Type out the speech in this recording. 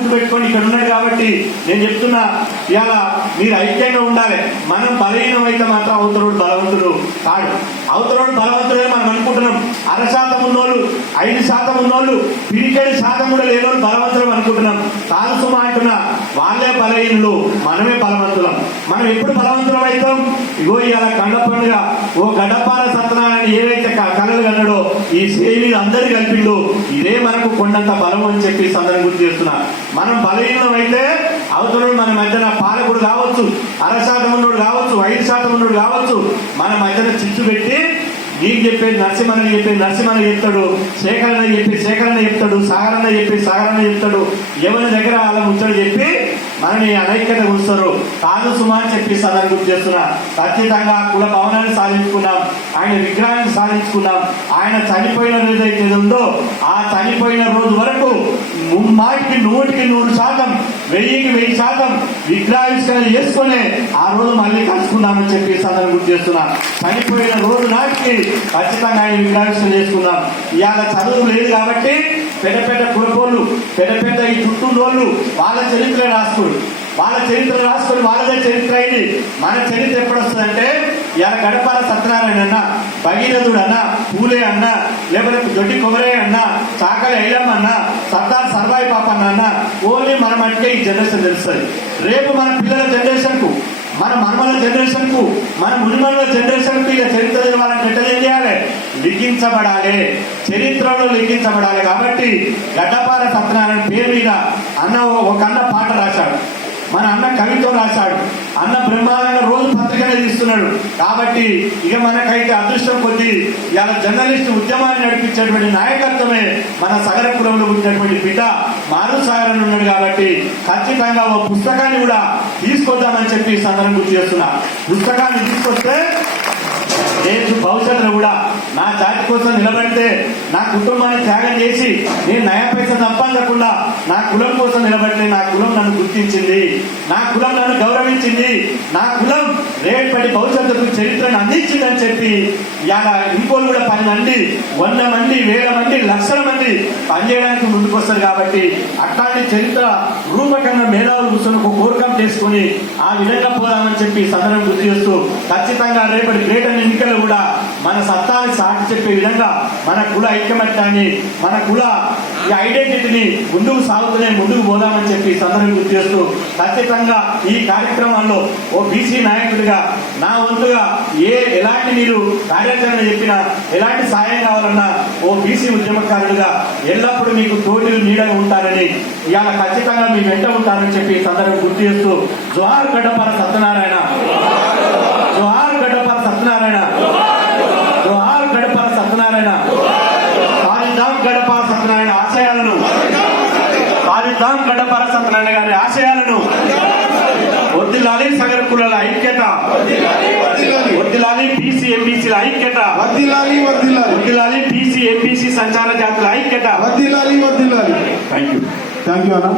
గుర్తుపెట్టుకొని ఇక్కడ ఉన్నాయి కాబట్టి నేను చెప్తున్నా ఇవాళ మీరు ఐక్యంగా ఉండాలి. మనం బలహీనం అయితే మాత్రం అవతరుడు బలవంతుడు కాడు. అవతరుడు బలవంతుడే మనం అనుకుంటున్నాం. అర శాతం ఉన్నోళ్ళు ఐదు శాతం ఉన్నోళ్ళు పిరికెడు శాతం కూడా లేనోళ్ళు బలవంతులం అనుకుంటున్నాం. కాదు సుమా అంటున్నా వాళ్ళే బలహీనులు మనమే బలవంతులం. మనం ఎప్పుడు బలవంతులం అవుతాం? ఇగో ఇవాళ కండ పండుగ ఓ గడపాల సత్యనారాయణ ఏదైతే కళలు కన్నాడో ఈ సేవి అందరు కలిపిండు ఇదే మనకు కొండంత బలం అని చెప్పి సందర్భం గుర్తు చేస్తున్నా. మనం బలహీనం అయితే అవతల మన మధ్యన పాలకుడు కావచ్చు అర శాతం ఉన్నోడు కావచ్చు ఐదు శాతం ఉన్నోడు కావచ్చు మన మధ్యన చిచ్చు పెట్టి నీకు చెప్పేది నరసింహన్న చెప్పేది నరసింహన్న చెప్తాడు శేఖరణ చెప్పి శేఖరణ చెప్తాడు సాగరణ చెప్పి సాగరణ చెప్తాడు. ఎవరి దగ్గర అలా ముచ్చట చెప్పి మనని అనైక్యత ఉంచుతారు కాదు సుమా అని చెప్పి సదా గుర్తు చేస్తున్నా. ఖచ్చితంగా కుల భవనాన్ని సాధించుకున్నాం ఆయన విగ్రహాన్ని సాధించుకున్నాం ఆయన చనిపోయిన రోజు అయితే ఉందో ఆ చనిపోయిన రోజు వరకు మాటికి నూటికి నూరు శాతం వెయ్యికి వెయ్యి శాతం విగ్రహావిష్కరణ చేసుకునే ఆ రోజు మళ్ళీ కలుసుకుందామని చెప్పి సదరు గుర్తు చేస్తున్నా. చనిపోయిన రోజు నాటికి ఖచ్చితంగా ఆయన విగ్రహావిష్కరణ చేసుకుందాం. ఇవాళ చదువు లేదు కాబట్టి పెద్ద పెద్ద కులపోళ్ళు పెద్ద పెద్ద ఈ చుట్టూరోళ్ళు వాళ్ళ చరిత్ర రాసుకోరు వాళ్ళ చరిత్ర రాసుకొని వాళ్ళదే చరిత్ర అయింది మన చరిత్ర ఎప్పుడు వస్తుందంటే ఇవాళ గడపాల సత్యనారాయణ అన్న భగీరథుడు అన్న పూలే అన్న లేకపోతే దొడ్డి కొమరే అన్న చాకలి ఐలమ్మ అన్న సర్దార్ సర్వాయి పాప అన్న ఓన్లీ మన మట్టికే ఈ జనరేషన్ తెలుస్తుంది. రేపు మన పిల్లల జనరేషన్ మన మనమల జనరేషన్కు మన మునిమల జనరేషన్కు ఇక చరిత్ర తెలవాలంటే ఏం చేయాలి? లిఖించబడాలి. చరిత్రలో లిఖించబడాలి. కాబట్టి గడ్డపార సత్యనారాయణ పేరు మీద అన్న ఒక అన్న పాట రాశాడు. మన అన్న కవిత్వం రాశాడు. అన్న బ్రహ్మాండంగా రోజు పత్రికనే తీస్తున్నాడు. కాబట్టి ఇక మనకైతే అదృష్టం కొద్దీ ఇవాళ జర్నలిస్ట్ ఉద్యమాన్ని నడిపించేటువంటి నాయకత్వమే మన సగర కులంలో ఉన్నటువంటి బిడ్డ మారు సాగరన్ ఉన్నాడు కాబట్టి ఖచ్చితంగా ఓ పుస్తకాన్ని కూడా తీసుకొద్దామని చెప్పి సందర్భం గుర్తు చేస్తున్నా. పుస్తకాన్ని తీసుకొస్తే రేపు భవిష్యత్తులో జాతి కోసం నిలబడితే నా కుటుంబాన్ని త్యాగం చేసి నేను నయా పైసా తప్పకుండా నా కులం కోసం నిలబడితే నా కులం నన్ను గుర్తించింది. నా కులం నన్ను గౌరవించింది. నా కులం రేపటి భవిష్యత్తుకు చరిత్రను అందించిందని చెప్పి ఇలా ఇంకోలు కూడా పది మంది వంద మంది వేల మంది లక్షల మంది పనిచేయడానికి ముందుకు వస్తారు కాబట్టి అట్లాంటి చరిత్ర రూపకంగా మేధావులు కూర్చొని ఒక కోరికం చేసుకుని ఆ విధంగా పోదామని చెప్పి సదనం గుర్తు చేస్తూ ఖచ్చితంగా రేపటి గ్రేటర్ ఎన్నికలు కూడా మన సత్తాన్ని సాటి చెప్పే విధంగా మన కుల ఐక్యమత్యాన్ని మన కుల ఈ ఐడెంటిటీని ముందుకు సాగుతూనే ముందుకు పోదామని చెప్పి సందర్భం గుర్తు చేస్తూ ఖచ్చితంగా ఈ కార్యక్రమంలో ఓ బీసీ నాయకుడిగా నా వంతుగా ఏ ఎలాంటి మీరు కార్యాచరణ చెప్పినా ఎలాంటి సాయం కావాలన్నా ఓ బీసీ ఉద్యమకారుడిగా ఎల్లప్పుడూ మీకు తోటిలు నీడగా ఉంటారని ఇవాళ ఖచ్చితంగా మీ వెంట ఉంటారని చెప్పి సందర్భం గుర్తు చేస్తూ జోహార్ గడ్డపర సత్యనారాయణ జోహార్ గడ్డపర సత్యనారాయణ జోహార్ గడప సత్యనారాయణ కాళిదాం గడప సత్యనారాయణ ఆశయాలను కాళిదాం గడపర సత్యనారాయణ గారి ఆశయాలను వర్దిల్లాలి సగర కులాల ఐక్యత. వర్దిల్లాలి బీసీ ఎంబీసీల ఐక్యత. వర్దిల్లాలి వర్దిల్లాలి వర్దిల్లాలి బీసీ ఎంబీసీ సంచార జాతుల ఐక్యత. వర్దిల్లాలి వర్దిల్లాలి థ్యాంక్ యూ థ్యాంక్ యూ అన్న.